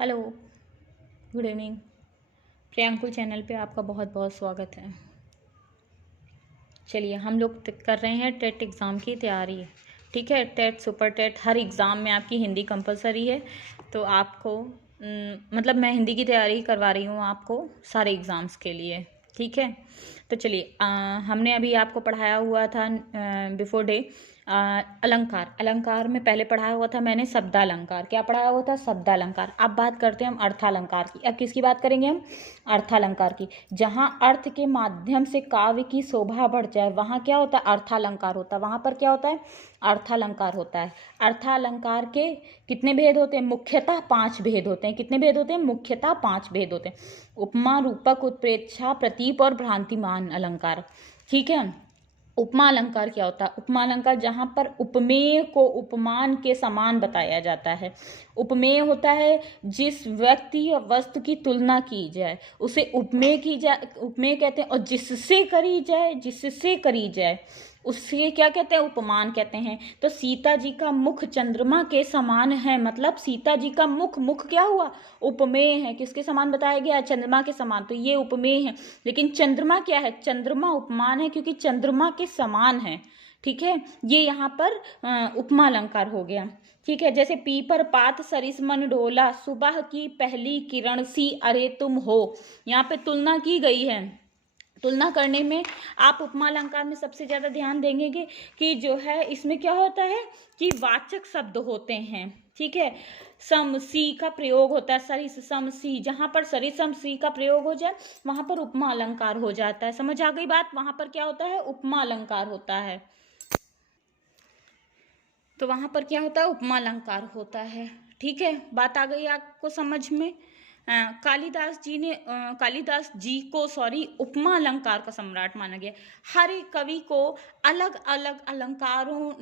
Hello, good evening. Priyankul channel पे आपका बहुत बहुत स्वागत है। चलिए हम लोग कर रहे हैं टेट एग्ज़ाम की तैयारी। ठीक है, टेट सुपर टेट हर एग्ज़ाम में आपकी हिंदी कंपलसरी है। तो आपको मतलब मैं हिंदी की तैयारी करवा रही हूँ आपको सारे एग्ज़ाम्स के लिए। ठीक है, तो चलिए हमने अभी आपको पढ़ाया हुआ था बिफोर डे अलंकार। अलंकार में पहले पढ़ाया हुआ था मैंने शब्दालंकार। क्या पढ़ाया हुआ था? शब्दालंकार। अब बात करते हैं हम अर्थालंकार की। अब किसकी बात करेंगे हम? अर्थालंकार की। जहाँ अर्थ के माध्यम से काव्य की शोभा बढ़ जाए वहाँ क्या होता है? अर्थालंकार होता है। वहाँ पर क्या होता है? अर्थालंकार होता है। अर्थालंकार के कितने भेद होते हैं? मुख्यतः 5 भेद होते हैं। कितने भेद होते हैं? मुख्यतः 5 भेद होते हैं। उपमा, रूपक, उत्प्रेक्षा, प्रतीप और भ्रांतिमान अलंकार। ठीक है, उपमा अलंकार क्या होता है? उपमा अलंकार जहाँ पर उपमेय को उपमान के समान बताया जाता है। उपमेय होता है जिस व्यक्ति या वस्तु की तुलना की जाए उसे उपमेय की जाए, उपमेय कहते हैं। और जिससे करी जाए, जिससे करी जाए उससे क्या कहते हैं? उपमान कहते हैं। तो सीता जी का मुख चंद्रमा के समान है, मतलब सीता जी का मुख, मुख क्या हुआ? उपमेय है। किसके समान बताया गया? चंद्रमा के समान। तो ये उपमेय है। लेकिन चंद्रमा क्या है? चंद्रमा उपमान है क्योंकि चंद्रमा के समान है। ठीक है, ये यहाँ पर उपमा अलंकार हो गया। ठीक है, जैसे पीपर पात सरिस मन डोला, सुबह की पहली किरण सी अरे तुम हो। यहाँ पे तुलना की गई है। तुलना करने में आप उपमा अलंकार में सबसे ज्यादा ध्यान देंगे कि जो है इसमें क्या होता है कि वाचक शब्द होते हैं। ठीक है, सम सी का प्रयोग होता है। सरिस सम सी, जहां पर सरिस सम सी का प्रयोग हो जाए वहां पर उपमा अलंकार हो जाता है। समझ आ गई बात? वहां पर क्या होता है? उपमा अलंकार होता है। तो वहां पर क्या होता है? उपमा अलंकार होता है। ठीक है, बात आ गई आपको समझ में? कालिदास जी को उपमा अलंकार का सम्राट माना गया। हर एक कवि को अलग अलग अलंकारों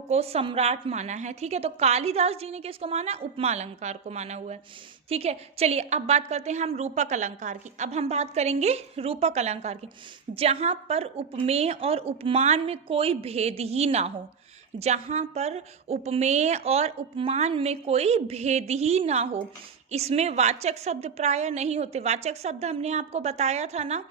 को सम्राट माना है। ठीक है, तो कालिदास जी ने किसको माना? उपमा अलंकार को माना हुआ है। ठीक है, चलिए अब बात करते हैं हम रूपक अलंकार की। अब हम बात करेंगे रूपक अलंकार की, जहां पर उपमेय और उपमान में कोई भेद ही ना हो। जहां पर उपमेय और उपमान में कोई भेद ही ना हो। इसमें वाचक शब्द प्राय नहीं होते। वाचक शब्द हमने आपको बताया था ना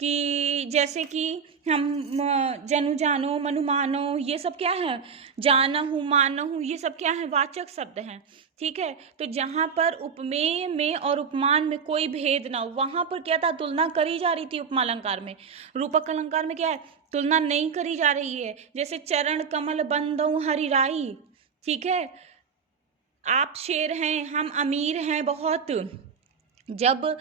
कि जैसे कि हम जनु जानो मनु मानो, ये सब क्या है? जानहु मानहु, ये सब क्या है? वाचक शब्द हैं। ठीक है, तो जहां पर उपमेय में और उपमान में कोई भेद ना हो वहां पर क्या था? तुलना करी जा रही थी। उपमा अलंकार में, रूपक अलंकार में क्या है? तुलना नहीं करी जा रही है। जैसे चरण कमल बंदौ हरिराई। ठीक है, आप शेर हैं, हम अमीर हैं बहुत। जब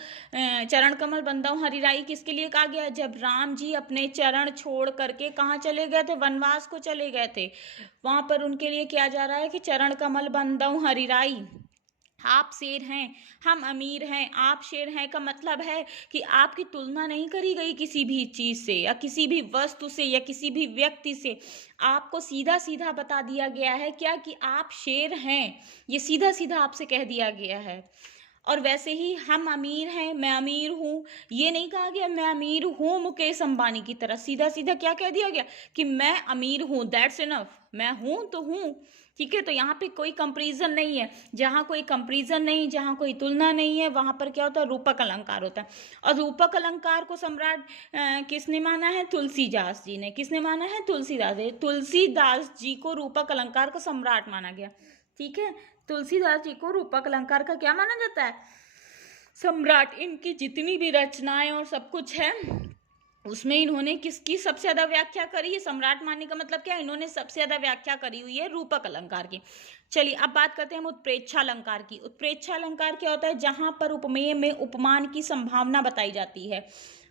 चरण कमल बंदौ हरिराई किसके लिए कहा गया? जब राम जी अपने चरण छोड़ करके कहाँ चले गए थे? वनवास को चले गए थे। वहां पर उनके लिए किया जा रहा है कि चरण कमल बंदौ हरिराई। आप शेर हैं, हम अमीर हैं। आप शेर हैं का मतलब है कि आपकी तुलना नहीं करी गई किसी भी चीज से या किसी भी वस्तु से या किसी भी व्यक्ति से। आपको सीधा सीधा बता दिया गया है क्या? कि आप शेर हैं। ये सीधा सीधा आपसे कह दिया गया है। और वैसे ही हम अमीर हैं, मैं अमीर हूं, ये नहीं कहा गया मैं अमीर हूं मुकेश अंबानी की तरह। सीधा सीधा क्या कह दिया गया? कि मैं अमीर हूं, दैट्स इनफ। मैं हूं तो हूं। ठीक है, तो यहाँ पे कोई कंपैरिजन नहीं है। जहां कोई कंपैरिजन नहीं, जहां कोई तुलना नहीं है, वहां पर क्या होता है? रूपक अलंकार होता है। और रूपक अलंकार को सम्राट किसने माना है? तुलसीदास जी ने। किसने माना है? तुलसीदास जी। तुलसीदास जी को रूपक अलंकार का सम्राट माना गया। ठीक है, तुलसीदास जी को रूपक अलंकार का क्या माना जाता है? सम्राट। इनकी जितनी भी रचनाएं और सब कुछ है उसमें इन्होंने किसकी सबसे ज्यादा व्याख्या करी है? सम्राट मानने का मतलब क्या? इन्होंने सबसे ज्यादा व्याख्या करी हुई है रूपक अलंकार की। चलिए अब बात करते हैं हम उत्प्रेक्षा अलंकार की। उत्प्रेक्षा अलंकार क्या होता है? जहां पर उपमेय में उपमान की संभावना बताई जाती है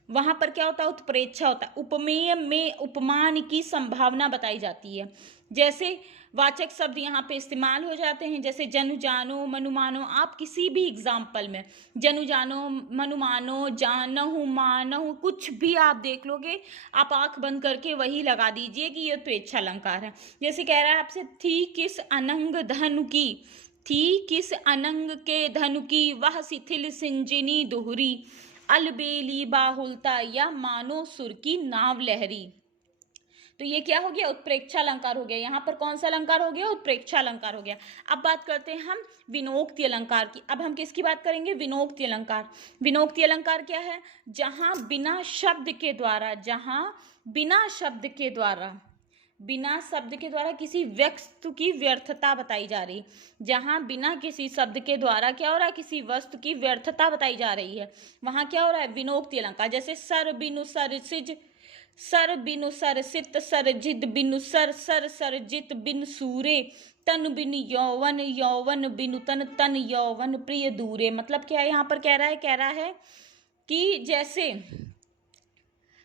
वहां पर क्या होता है? उत्प्रेक्षा होता है। उपमेय में उपमान की संभावना बताई जाती है। जैसे वाचक शब्द यहाँ पे इस्तेमाल हो जाते हैं, जैसे जनु जानो मनु मानो। आप किसी भी एग्जाम्पल में जनु जानो मनु मानो, जानहु मानहु, कुछ भी आप देख लोगे, आप आंख बंद करके वही लगा दीजिए कि ये तो इच्छा अलंकार है। जैसे कह रहा है आपसे, थी किस अनंग धनु की, थी किस अनंग के धनु की, वह शिथिल सिंजिनी दोहरी, अलबेली बाहुलता या मानो सुर की नाव लहरी। तो ये क्या हो गया, उत्प्रेक्षा अलंकार हो गया। यहाँ पर कौन सा अलंकार हो गया, उत्प्रेक्षा अलंकार हो गया। अब बात करते हैं हम विनोक्ति अलंकार की। अब हम किसकी बात करेंगे, विनोक्ति अलंकार। विनोक्ति अलंकार क्या है, जहां बिना शब्द के द्वारा, बिना शब्द के द्वारा किसी वस्तु की व्यर्थता बताई जा रही, जहां बिना किसी शब्द के द्वारा क्या हो रहा है, किसी वस्तु की व्यर्थता बताई जा रही है, वहां क्या हो रहा है, विनोक्ति अलंकार। जैसे सर बिनु सर सिज, सर बिनु सर सित, सर जिद बिनु सर, सर सर जित बिन सूरे, तन बिन यौवन, यौवन बिनु तन, तन यौवन प्रिय दूरे। मतलब क्या है, यहाँ पर कह रहा है कि जैसे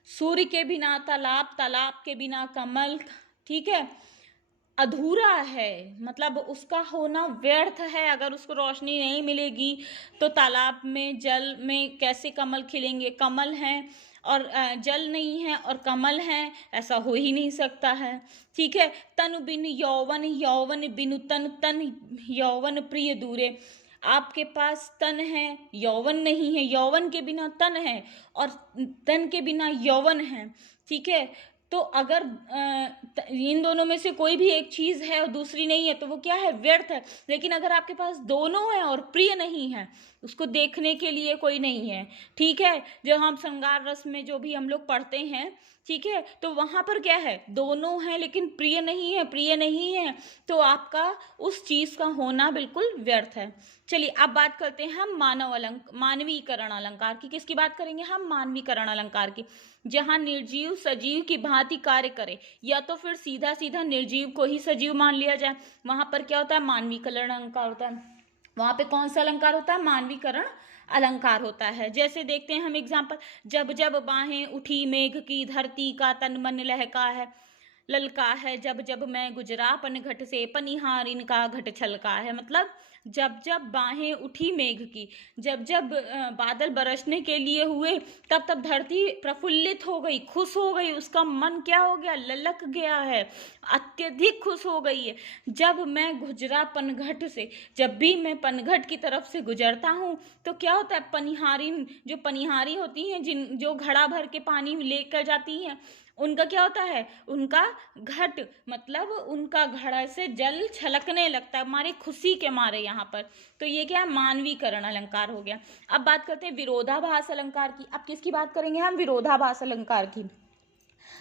सूर्य के बिना तालाब, तालाब के बिना कमल, ठीक है, अधूरा है, मतलब उसका होना व्यर्थ है। अगर उसको रोशनी नहीं मिलेगी तो तालाब में, जल में कैसे कमल खिलेंगे, कमल हैं और जल नहीं है और कमल हैं, ऐसा हो ही नहीं सकता है, ठीक है। तन बिन यौवन, यौवन बिनु तन, तन यौवन प्रिय दूरे। आपके पास तन है, यौवन नहीं है, यौवन के बिना तन है और तन के बिना यौवन है, ठीक है। तो अगर इन दोनों में से कोई भी एक चीज है और दूसरी नहीं है तो वो क्या है, व्यर्थ है। लेकिन अगर आपके पास दोनों है और प्रिय नहीं है, उसको देखने के लिए कोई नहीं है, ठीक है, जो हम श्रृंगार रस में जो भी हम लोग पढ़ते हैं, ठीक है, तो वहां पर क्या है, दोनों है लेकिन प्रिय नहीं है, तो आपका उस चीज का होना बिल्कुल व्यर्थ है। चलिए अब बात करते हैं हम मानवीकरण अलंकार की। किसकी बात करेंगे हम, मानवीकरण अलंकार की। जहां निर्जीव सजीव की भांति कार्य करे, या तो फिर सीधा सीधा निर्जीव को ही सजीव मान लिया जाए, वहां पर क्या होता है, मानवीकरण अलंकार होता है। वहां पे कौन सा अलंकार होता है, मानवीकरण अलंकार होता है। जैसे देखते हैं हम एग्जाम्पल, जब जब बाहें उठी मेघ की, धरती का तन मन लहका है, ललका है, जब जब मैं गुजरा पनघट से, पनिहारिन का घट छलका है। मतलब जब जब बाहें उठी मेघ की, जब जब बादल बरसने के लिए हुए, तब तब धरती प्रफुल्लित हो गई, खुश हो गई, उसका मन क्या हो गया, ललक गया है, अत्यधिक खुश हो गई है। जब मैं गुजरा पनघट से, जब भी मैं पनघट की तरफ से गुजरता हूँ तो क्या होता है, पनिहारिन, जो पनिहारी होती हैं, जो घड़ा भर के पानी लेकर जाती हैं, उनका क्या होता है, उनका घट, मतलब उनका घड़ा से जल छलकने लगता है हमारी खुशी के मारे यहाँ पर। तो ये क्या है, मानवीकरण अलंकार हो गया। अब बात करते हैं विरोधाभास अलंकार की। अब किसकी बात करेंगे हम, विरोधाभास अलंकार की।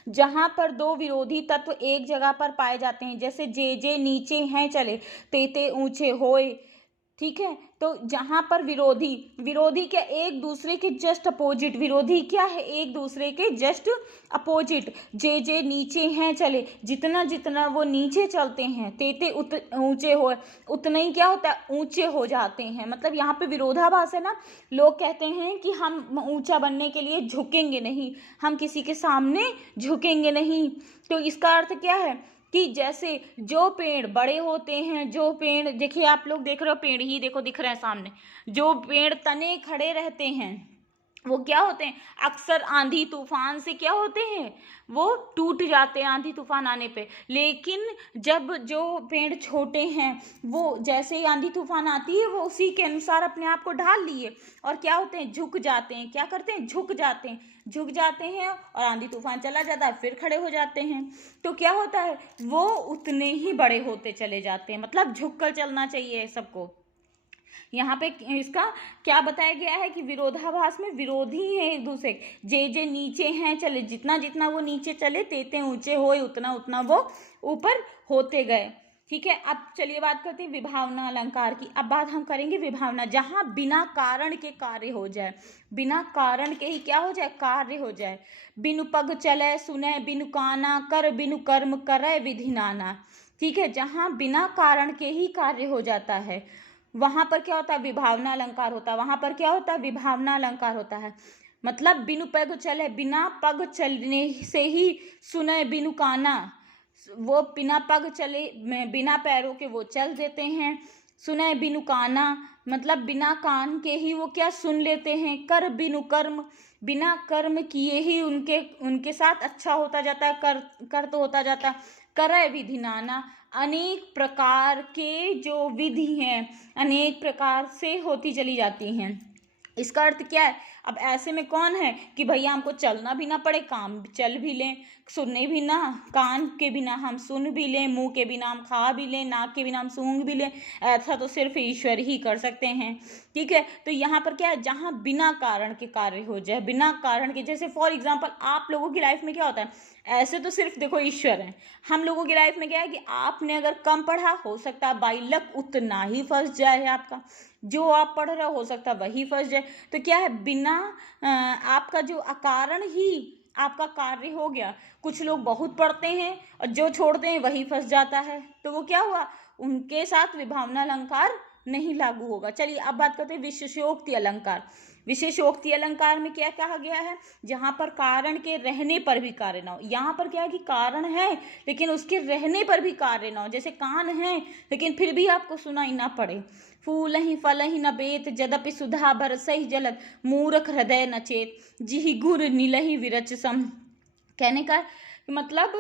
जहां पर दो विरोधी तत्व एक जगह पर पाए जाते हैं, जैसे जे जे नीचे हैं चले, ते ते ऊंचे होए, ठीक है। तो जहां पर विरोधी क्या, एक दूसरे के जस्ट अपोजिट, विरोधी क्या है, एक दूसरे के जस्ट अपोजिट। जे जे नीचे हैं चले, जितना जितना वो नीचे चलते हैं, तेते ऊंचे हो, उतना ही क्या होता है, ऊंचे हो जाते हैं। मतलब यहाँ पे विरोधाभास है ना, लोग कहते हैं कि हम ऊंचा बनने के लिए झुकेंगे नहीं, हम किसी के सामने झुकेंगे नहीं। तो इसका अर्थ क्या है कि जैसे जो पेड़ बड़े होते हैं, जो पेड़, देखिए आप लोग देख रहे हो, पेड़ ही देखो दिख रहे हैं सामने, जो पेड़ तने खड़े रहते हैं वो क्या होते हैं, अक्सर आंधी तूफान से क्या होते हैं, वो टूट जाते हैं आंधी तूफान आने पे। लेकिन जब जो पेड़ छोटे हैं, वो जैसे ही आंधी तूफान आती है वो उसी के अनुसार अपने आप को ढाल लिए और क्या होते हैं, झुक जाते हैं। क्या करते हैं, झुक जाते हैं और आंधी तूफान चला जाता है, फिर खड़े हो जाते हैं। तो क्या होता है, वो उतने ही बड़े होते चले जाते हैं। मतलब झुक कर चलना चाहिए सबको। यहाँ पे इसका क्या बताया गया है कि विरोधाभास में विरोधी है एक दूसरे, जे जे नीचे हैं चले, जितना जितना वो नीचे चले, तेते ऊंचे होए, उतना उतना वो ऊपर होते गए, ठीक है। अब चलिए बात करते हैं विभावना अलंकार की। अब बात हम करेंगे विभावना, जहां बिना कारण के कार्य हो जाए, बिना कारण के ही क्या हो जाए, कार्य हो जाए। बिनु पग चले सुने, बिनु काना कर, बिनु कर्म करे विधि नाना, ठीक है। जहां बिना कारण के ही कार्य हो जाता है, वहां पर क्या होता है, विभावना अलंकार होता है। वहां पर क्या होता है, विभावना अलंकार होता है। मतलब बिनु पग चले, बिना पग चलने से ही सुने, बिनु काना, वो बिना पग चले, बिना पैरों के वो चल देते हैं। सुने बिनु काना, मतलब बिना कान के ही वो क्या सुन लेते हैं। कर बिनु कर्म, बिना कर्म किए ही उनके साथ अच्छा होता जाता है, कर तो होता जाता है। करे विधि नाना, अनेक प्रकार के जो विधि हैं अनेक प्रकार से होती चली जाती हैं। इसका अर्थ क्या है, अब ऐसे में कौन है कि भैया हमको चलना भी ना पड़े, काम चल भी लें, सुनने भी ना, कान के बिना हम सुन भी लें, मुंह के बिना हम खा भी लें, नाक के बिना हम सूंघ भी लें, ऐसा तो सिर्फ ईश्वर ही कर सकते हैं। ठीक है, तो यहाँ पर क्या है, जहाँ बिना कारण के कार्य हो जाए, बिना कारण के, जैसे फॉर एग्जाम्पल आप लोगों की लाइफ में क्या होता है, ऐसे तो सिर्फ देखो ईश्वर है, हम लोगों की लाइफ में क्या है कि आपने अगर कम पढ़ा, हो सकता है बाई लक उतना ही फंस जाए आपका, जो आप पढ़ रहे हो सकता है वही फंस जाए। तो क्या है, बिना आपका जो अकारण ही आपका कार्य हो गया। कुछ लोग बहुत पढ़ते हैं और जो छोड़ते हैं वही फंस जाता है, तो वो क्या हुआ, उनके साथ विभावना अलंकार नहीं लागू होगा। चलिए अब बात करते हैं विशेषोक्ति अलंकार। विशेषोक्ति अलंकार में क्या कहा गया है, जहां पर कारण के रहने पर भी कार्य ना हो। यहाँ पर क्या है कि कारण है लेकिन उसके रहने पर भी कार्य ना हो, जैसे कान है लेकिन फिर भी आपको सुनाई ना पड़े। फूल ही फल ही न बेत, जदपि सुधा बरसहि जलत, मूर्ख हृदय न चेत, जिहि गुर नीलहि विरच सम। कहने का मतलब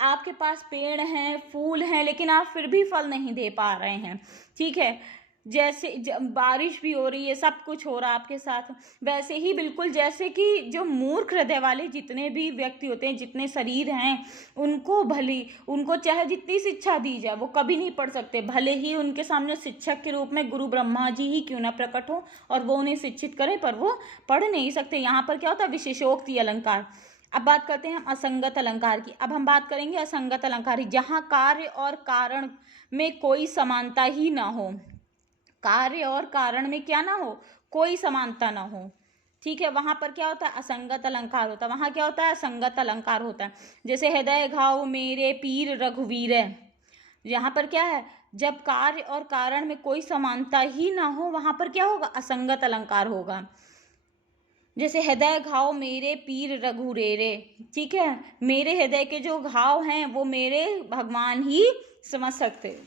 आपके पास पेड़ हैं, फूल हैं, लेकिन आप फिर भी फल नहीं दे पा रहे हैं। ठीक है, जैसे बारिश भी हो रही है, सब कुछ हो रहा है आपके साथ, वैसे ही बिल्कुल जैसे कि जो मूर्ख हृदय वाले जितने भी व्यक्ति होते हैं, जितने शरीर हैं, उनको चाहे जितनी शिक्षा दी जाए वो कभी नहीं पढ़ सकते, भले ही उनके सामने शिक्षक के रूप में गुरु ब्रह्मा जी ही क्यों ना प्रकट हो और वो उन्हें शिक्षित करें, पर वो पढ़ नहीं सकते। यहाँ पर क्या होता है, विशेषोक्ति अलंकार। अब बात करते हैं हम असंगत अलंकार की। अब हम बात करेंगे असंगत अलंकार, जहाँ कार्य और कारण में कोई समानता ही ना हो, कार्य और कारण में क्या ना हो, कोई समानता ना हो। ठीक है, वहां पर क्या होता है, असंगत अलंकार होता है। वहां क्या होता है, असंगत अलंकार होता है। जैसे हृदय घाव मेरे पीर रघुवीर, यहाँ पर क्या है, जब कार्य और कारण में कोई समानता ही ना हो, वहां पर क्या होगा, असंगत अलंकार होगा। जैसे हृदय घाव मेरे पीर रघुरेरे, ठीक है, मेरे हृदय के जो घाव हैं वो मेरे भगवान ही समझ सकते।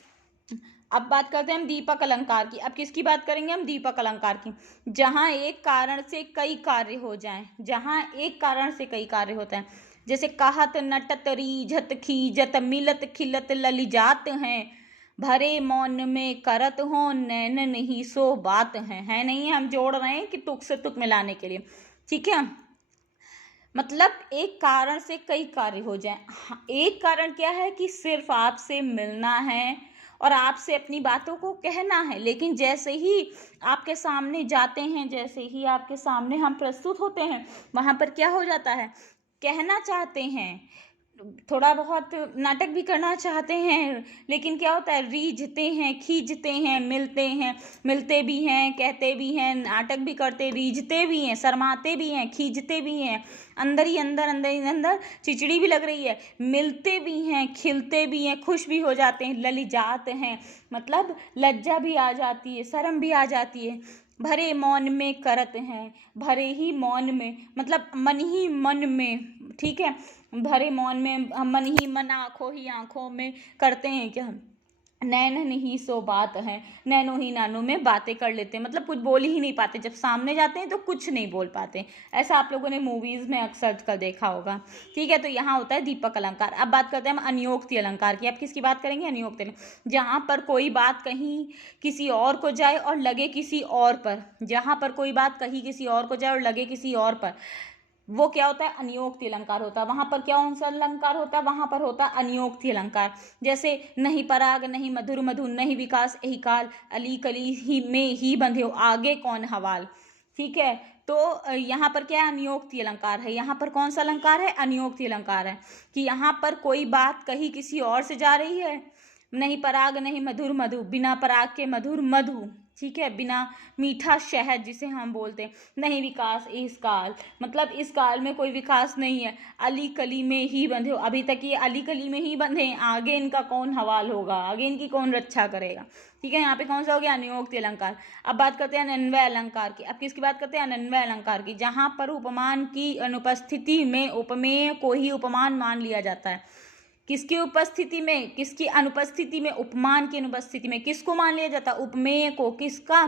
अब बात करते हैं हम दीपक अलंकार की। अब किसकी बात करेंगे हम, दीपक अलंकार की। जहां एक कारण से कई कार्य हो जाएं, जहां एक कारण से कई कार्य होते हैं, जैसे कहत नटत रीझत खीजत मिलत खिलत ललिजात हैं, भरे मौन में करत हो नैन नहीं सो बात है नहीं, हम जोड़ रहे हैं कि तुक से तुक मिलाने के लिए। ठीक है, मतलब एक कारण से कई कार्य हो जाएं। एक कारण क्या है कि सिर्फ आपसे मिलना है और आपसे अपनी बातों को कहना है, लेकिन जैसे ही आपके सामने जाते हैं, जैसे ही आपके सामने हम प्रस्तुत होते हैं, वहां पर क्या हो जाता है, कहना चाहते हैं, थोड़ा बहुत नाटक भी करना चाहते हैं, लेकिन क्या होता है, रीझते हैं, खींचते हैं, मिलते भी हैं, कहते भी हैं, नाटक भी करते, रीझते भी हैं, शर्माते भी हैं, खींचते भी हैं, अंदर ही अंदर चिचड़ी भी लग रही है, मिलते भी हैं, खिलते भी हैं, खुश भी हो जाते हैं, ललिजात हैं, मतलब लज्जा भी आ जाती है, शर्म भी आ जाती है। भरे मौन में करत हैं, भरे ही मौन में मतलब मन ही मन में, ठीक है, भरे मौन में मन ही मन, आंखों ही आंखों में करते हैं क्या, नैन नहीं सो बात है, नैनो ही नानों में बातें कर लेते हैं, मतलब कुछ बोल ही नहीं पाते, जब सामने जाते हैं तो कुछ नहीं बोल पाते। ऐसा आप लोगों ने मूवीज में अक्सर कर देखा होगा। ठीक है, तो यहाँ होता है दीपक अलंकार। अब बात करते हैं हम अनियोक्ति अलंकार की। अब किसकी बात करेंगे, अनियोक्ति अलंकार, जहाँ पर कोई बात कहीं किसी और को जाए और लगे किसी और पर, जहाँ पर कोई बात कही किसी और को जाए और लगे किसी और पर, वो क्या होता है, अनियोक्ति अलंकार होता है। वहां पर क्या सा अलंकार होता है, वहां पर होता है अनियोक्ति अलंकार। जैसे नहीं पराग नहीं मधुर मधु नहीं विकास यही काल, अली कली ही में ही बंधे हो आगे कौन हवाल। ठीक है, तो यहाँ पर क्या है, अनियोक्ति अलंकार है। यहाँ पर कौन सा अलंकार है, अनियोक्ति अलंकार है, कि यहाँ पर कोई बात कही किसी और से जा रही है, नहीं पराग नहीं मधुर मधु, बिना पराग के मधुर मधु, ठीक है, बिना मीठा शहद जिसे हम बोलते हैं, नहीं विकास इस काल, मतलब इस काल में कोई विकास नहीं है, अली कली में ही बंधे हो, अभी तक ये अली कली में ही बंधे हैं, आगे इनका कौन हवाल होगा, आगे इनकी कौन रक्षा करेगा। ठीक है, यहाँ पे कौन सा हो गया, अनियोक्ति अलंकार। अब बात करते हैं अनन्वय अलंकार की। अब किसकी बात करते हैं, अनन्वय अलंकार की, जहां पर उपमान की अनुपस्थिति में उपमेय को ही उपमान मान लिया जाता है। किसकी उपस्थिति में, किसकी अनुपस्थिति में, उपमान की अनुपस्थिति में किसको मान लिया जाता है, उपमेय को, किसका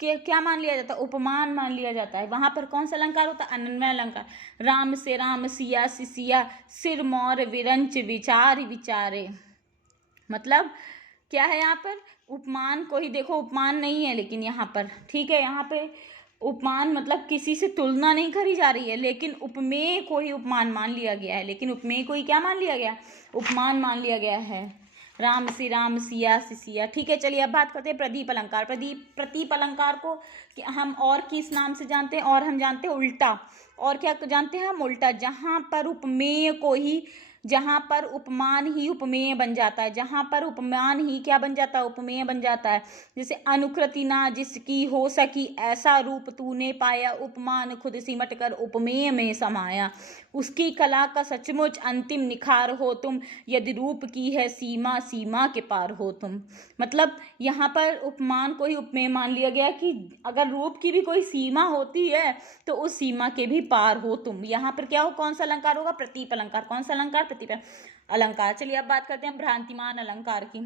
क्या मान लिया जाता है, उपमान मान लिया जाता है। वहां पर कौन सा अलंकार होता है, अनन्वय अलंकार। राम से राम सिया सिया, सिर मोर विरंच विचार विचारे, मतलब क्या है यहाँ पर, उपमान को ही देखो, उपमान नहीं है लेकिन यहाँ पर, ठीक है, यहाँ पे उपमान मतलब किसी से तुलना नहीं करी जा रही है, लेकिन उपमेय को ही उपमान मान लिया गया है। लेकिन उपमेय को ही क्या मान लिया गया? उपमान मान लिया गया है। राम से राम, सिया से सिया। ठीक है, चलिए अब बात करते हैं प्रदीप अलंकार। प्रदीप अलंकार को हम और किस नाम से जानते हैं? और हम जानते हैं उल्टा। और क्या जानते हैं हम? उल्टा। जहाँ पर उपमान ही उपमेय बन जाता है, जहाँ पर उपमान ही क्या बन जाता है? उपमेय बन जाता है। जैसे अनुकृति ना जिसकी हो सकी, ऐसा रूप तूने पाया, उपमान खुद सिमट कर उपमेय में समाया। उसकी कला का सचमुच अंतिम निखार हो तुम, यदि रूप की है सीमा, सीमा के पार हो तुम। मतलब यहाँ पर उपमान को ही उपमेय मान लिया गया कि अगर रूप की भी कोई सीमा होती है तो उस सीमा के भी पार हो तुम। यहाँ पर क्या हो? कौन सा अलंकार होगा? प्रतीप अलंकार। कौन सा अलंकार? प्रतीप अलंकार। चलिए अब बात करते हैं भ्रांतिमान अलंकार की।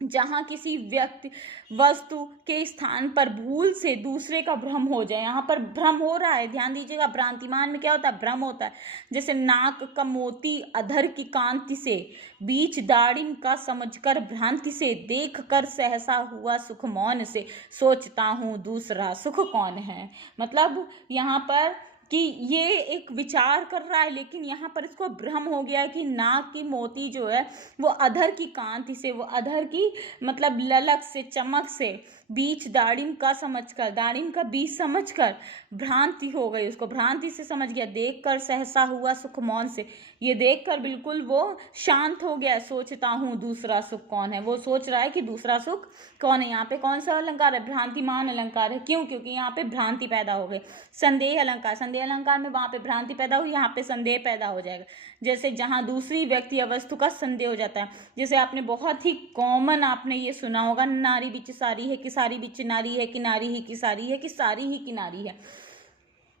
जहाँ किसी व्यक्ति वस्तु के स्थान पर भूल से दूसरे का भ्रम हो जाए। यहाँ पर भ्रम हो रहा है, ध्यान दीजिएगा। भ्रांतिमान में क्या होता है? भ्रम होता है। जैसे नाक का मोती अधर की कांति से, बीच दाढ़ी का समझकर भ्रांति से, देख कर सहसा हुआ सुख मौन से, सोचता हूँ दूसरा सुख कौन है। मतलब यहाँ पर कि ये एक विचार कर रहा है, लेकिन यहाँ पर इसको भ्रम हो गया कि नाक की मोती जो है वो अधर की कांति से, वो अधर की मतलब ललक से, चमक से, बीच दाढ़िम का समझकर, दाढ़िम का बीच समझकर भ्रांति हो गई, उसको भ्रांति से समझ गया। देखकर सहसा हुआ सुख मौन से, ये देखकर बिल्कुल वो शांत हो गया। सोचता हूँ दूसरा सुख कौन है, वो सोच रहा है कि दूसरा सुख कौन है। यहाँ पे कौन सा अलंकार है? भ्रांतिमान अलंकार है। क्यों? क्योंकि यहाँ पे भ्रांति पैदा हो गई। संदेह अलंकार, संदेह अलंकार में वहां पे भ्रांति पैदा हुई, यहाँ पे संदेह पैदा हो जाएगा। जैसे जहां दूसरी व्यक्ति या वस्तु का संदेह हो जाता है। जैसे आपने बहुत ही कॉमन आपने ये सुना होगा, नारी बिच सारी है कि सारी बिच नारी है, कि नारी ही की सारी है, कि सारी ही की नारी है।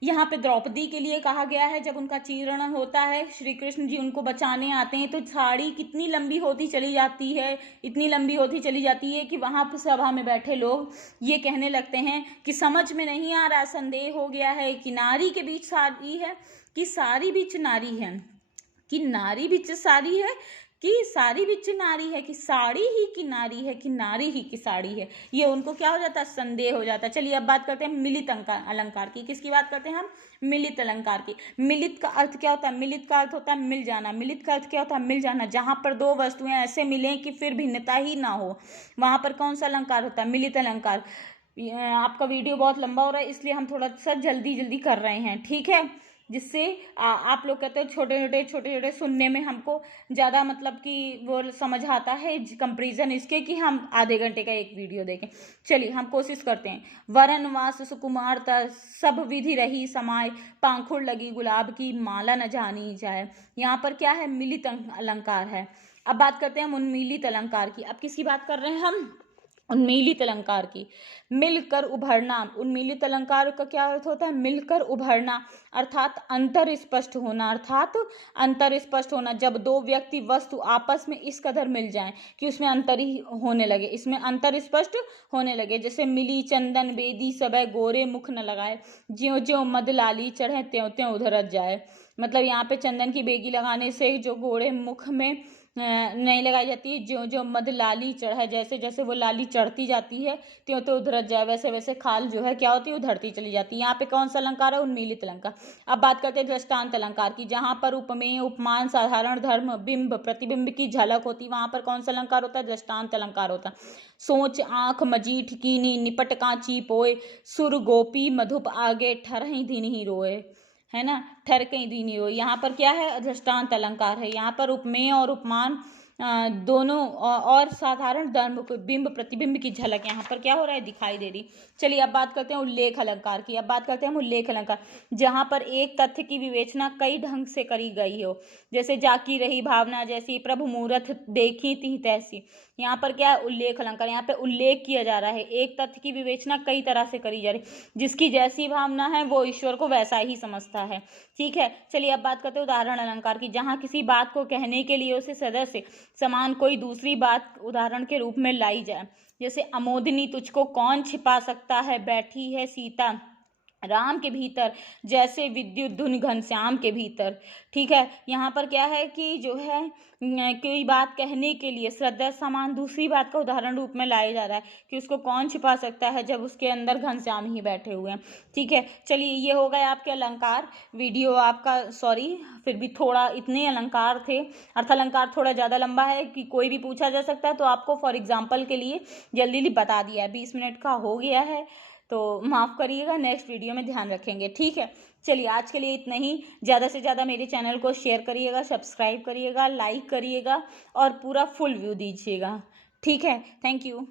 यहाँ पे द्रौपदी के लिए कहा गया है, जब उनका चीरण होता है, श्री कृष्ण जी उनको बचाने आते हैं, तो साड़ी कितनी लंबी होती चली जाती है, इतनी लंबी होती चली जाती है कि वहां पर सभा में बैठे लोग ये कहने लगते हैं कि समझ में नहीं आ रहा, संदेह हो गया है कि नारी के बीच साड़ी है कि सारी बीच नारी है, कि नारी बीच साड़ी है कि सारी बिच नारी है, कि साड़ी ही की नारी है, कि नारी ही की साड़ी है। ये उनको क्या हो जाता है? संदेह हो जाता है। चलिए अब बात करते हैं मिलित अलंकार की। किसकी बात करते हैं हम? मिलित अलंकार की। मिलित का अर्थ क्या होता है? मिलित का अर्थ होता है मिल जाना। मिलित का अर्थ क्या होता है? मिल जाना। जहां पर दो वस्तुएं ऐसे मिलें कि फिर भिन्नता ही ना हो, वहां पर कौन सा अलंकार होता है? मिलित अलंकार। आपका वीडियो बहुत लंबा हो रहा है, इसलिए हम थोड़ा सा जल्दी कर रहे हैं, ठीक है, जिससे आप लोग कहते हो छोटे छोटे सुनने में हमको ज़्यादा मतलब कि वो समझ आता है, कंपेरिजन इसके कि हम आधे घंटे का एक वीडियो देखें। चलिए हम कोशिश करते हैं। वरनवास सुकुमारता सब विधि रही समाय, पांखुर लगी गुलाब की माला न जानी जाए। यहाँ पर क्या है? मिलित अलंकार है। अब बात करते हैं हम उन्मीलित अलंकार की। अब किसकी बात कर रहे हैं हम? उन्मीलित अलंकार की। मिलकर उभरना। उन्मीलित अलंकार का क्या अर्थ होता है? मिलकर उभरना, अर्थात अंतर स्पष्ट होना, अर्थात अंतर स्पष्ट होना। जब दो व्यक्ति वस्तु आपस में इस कदर मिल जाएं कि उसमें अंतर ही होने लगे, इसमें अंतर स्पष्ट होने लगे। जैसे मिली चंदन बेदी सबे, गोरे मुख न लगाए, ज्यों ज्यों मद लाली चढ़े, त्यों त्यों उधरत जाए। मतलब यहाँ पे चंदन की बेगी लगाने से जो गोरे मुख में नहीं लगाई जाती है, ज्यों ज्यों मद लाली चढ़े, जैसे जैसे वो लाली चढ़ती जाती है त्यों त्यों उधरत जाए, वैसे वैसे खाल जो है क्या होती है? उधरती चली जाती है। यहाँ पे कौन सा अलंकार है? उन्मीलित अलंकार। अब बात करते हैं दृष्टांत अलंकार की। जहाँ पर उपमेय, उपमान, साधारण धर्म, बिंब, प्रतिबिंब की झलक होती, वहां पर कौन सा अलंकार होता है? दृष्टांत अलंकार होता है। सोच आंख मजीठ कीनी, निपट कांची पोए, सुर गोपी मधुप आगे, ठरही दिन ही रोए, है ना, ठर कहीं दीनी हो। यहाँ पर क्या है? दृष्टांत अलंकार है। यहाँ पर उपमेय और उपमान दोनों और साधारण धर्म बिंब प्रतिबिंब की झलक यहाँ पर क्या हो रहा है? दिखाई दे रही। चलिए अब बात करते हैं उल्लेख अलंकार की। अब बात करते हैं हम उल्लेख अलंकार, जहाँ पर एक तथ्य की विवेचना कई ढंग से करी गई हो। जैसे जाकी रही भावना जैसी, प्रभु मूरत देखी ती तैसी। यहाँ पर क्या है? उल्लेख अलंकार। यहाँ पे उल्लेख किया जा रहा है, एक तथ्य की विवेचना कई तरह से करी जा रही, जिसकी जैसी भावना है वो ईश्वर को वैसा ही समझता है, ठीक है। चलिए अब बात करते हैं उदाहरण अलंकार की। जहाँ किसी बात को कहने के लिए उसे सदस्य समान कोई दूसरी बात उदाहरण के रूप में लाई जाए। जैसे अमोदिनी तुझको कौन छिपा सकता है, बैठी है सीता राम के भीतर जैसे विद्युत धुनि घनश्याम के भीतर। ठीक है, यहाँ पर क्या है कि जो है कोई बात कहने के लिए श्रद्धा समान दूसरी बात का उदाहरण रूप में लाया जा रहा है कि उसको कौन छिपा सकता है जब उसके अंदर घनश्याम ही बैठे हुए हैं। ठीक है, चलिए ये हो गए आपके अलंकार। वीडियो आपका सॉरी फिर भी थोड़ा इतने अलंकार थे, अर्थालंकार थोड़ा ज़्यादा लंबा है कि कोई भी पूछा जा सकता है, तो आपको फॉर एग्जाम्पल के लिए जल्दी बता दिया है। 20 मिनट का हो गया है तो माफ़ करिएगा, नेक्स्ट वीडियो में ध्यान रखेंगे। ठीक है, चलिए आज के लिए इतना ही। ज़्यादा से ज़्यादा मेरे चैनल को शेयर करिएगा, सब्सक्राइब करिएगा, लाइक करिएगा और पूरा फुल व्यू दीजिएगा। ठीक है, थैंक यू।